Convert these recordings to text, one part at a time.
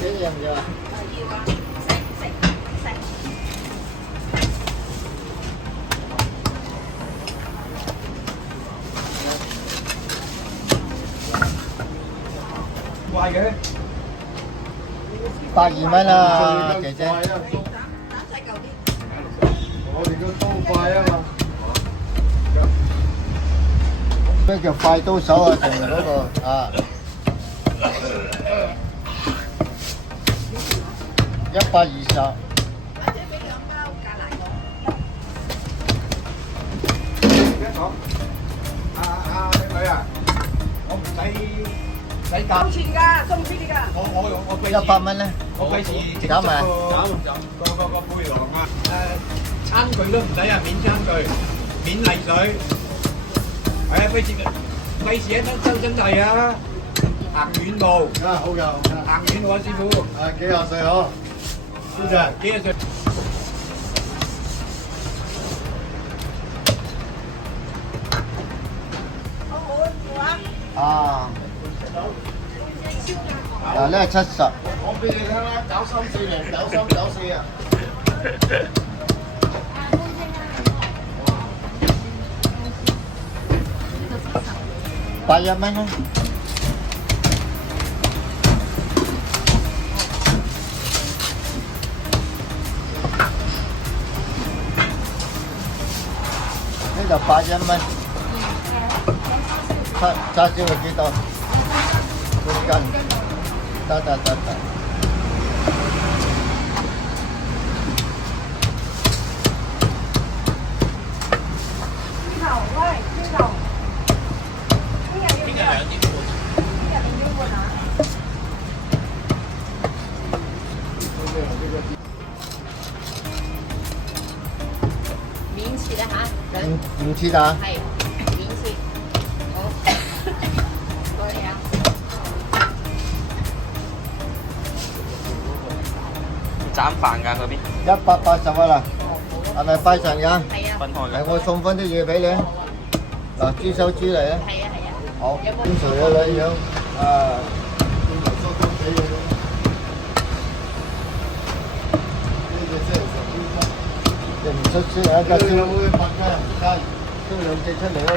幾樣嘅？要啊，食。貴嘅120蚊啊，姐姐。膽細嚿啲。我哋個刀快啊嘛。咩叫快刀手啊？成嗰個啊，120。或者俾2包芥蘭我。女啊，我唔使夾。收錢㗎，送俾你㗎。我費事100蚊咧，我費事整減埋。個背囊啊！餐具都唔使啊，免餐具，免例水。係啊，費事一周身滯啊！行遠路，啊，好㗎，好㗎。行遠路啊，師傅。啊，幾廿歲嗬？多謝，幾廿歲。好好啊。啊。嗱，呢係70。講俾你聽啦，93409394啊。81蚊咯。呢就81蚊。叉燒係幾多？半斤。得。豬頭，喂，豬頭。聽日2點半啊？免切啊嚇，唔切啊？係免切。好，過嚟啊！斬飯㗎嗰邊， 180蚊啦，係咪拜神㗎？係啊，分開係嘅。我送翻啲嘢俾你啊！嗱，豬手豬嚟啊！係啊，係啊。好，邊除咗你樣啊？邊頭收收俾你咯。呢隻真係十標準，你唔出聲啊！架燒會拍雞唔雞，燒2隻出嚟咯。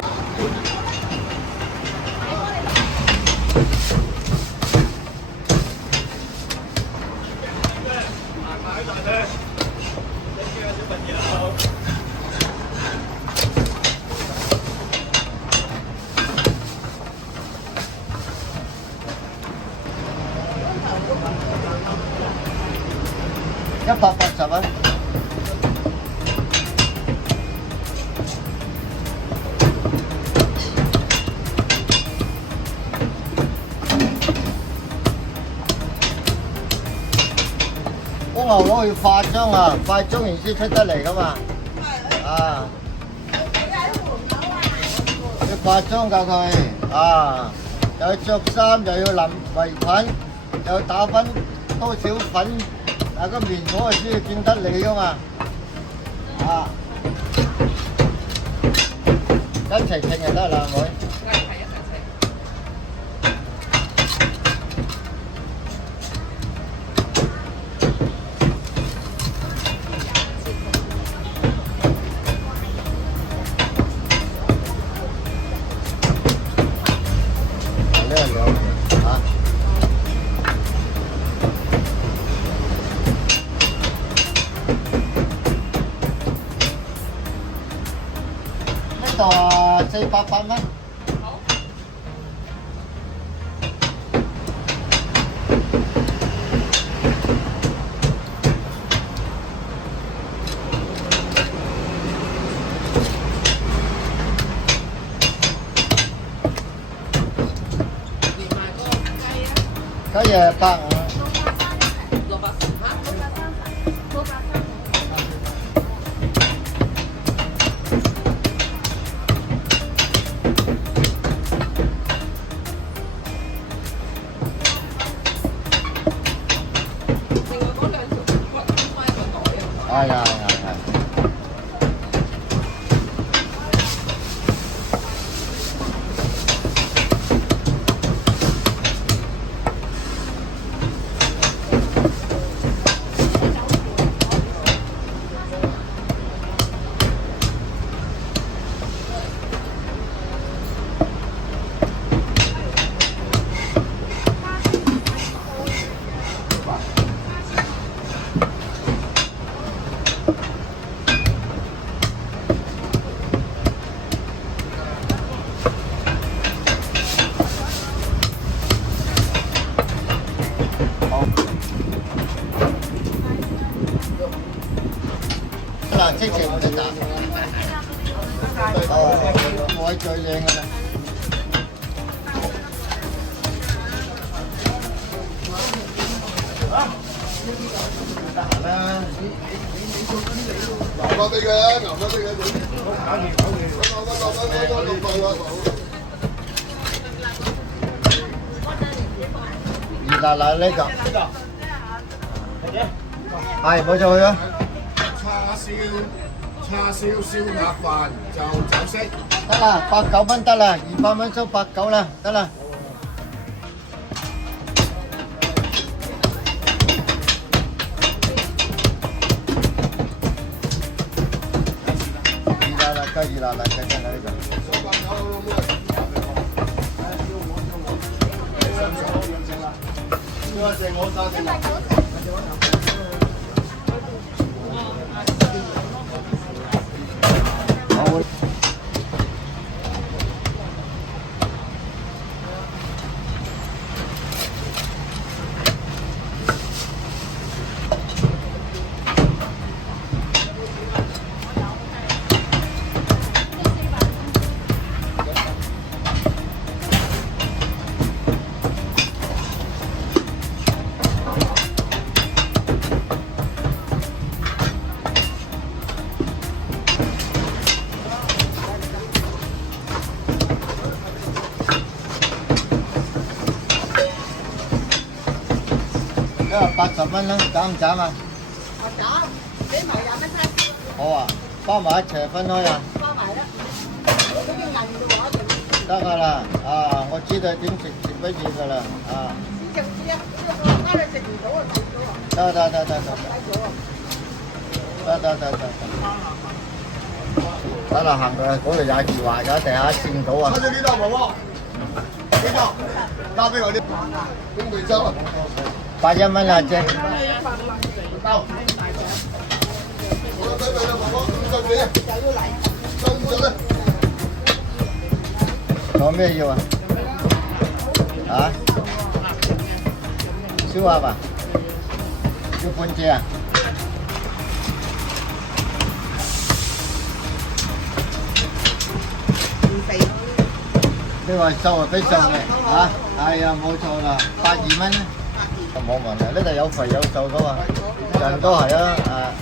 180蚊。公牛佬要化妝啊，化妝完先出得嚟噶嘛。啊！要化妝㗎佢啊！又着衫，又要淋圍裙，又打翻多少粉，個面嗰先至見得你噶嘛。啊！一齊稱就得啦，妹。呢係2件啊！呢度啊，400蚊。雞嘢150。係。即時唔使打。哦，我最靚㗎啦。得閒啦。牛翻啲嘅，牛翻啲嘅，熱辣辣呢個，係冇錯啊！叉燒燒鴨飯就酒色，得啦，89蚊得啦，200蚊收89啦，得啦。熱辣辣雞，熱辣辣雞真係呢個。好。80蚊啦，斬唔斬啊？斬，俾埋20蚊先。好啊，包埋一齊分開啊？包埋啦。嗰啲銀嘅話就得㗎啦，啊，我知道點食乜嘢㗎啦，啊。知就知啊，呢個我家你食唔到啊，睇到啊。得，得啦，行過嗰度踩住壞咗，地下跣到啊！叉燒呢度冇喎，呢個交俾我啲冰梅汁啊81蚊啊隻。包。我睇佢啦，婆婆，咁你啊？收咗咧。攞咩要啊？啊？燒鴨啊？要半隻啊？呢個收啊，俾送嘅嚇，係啊，冇錯啦，82蚊。冇問題，呢度有肥有瘦噶嘛，人都係啊，啊。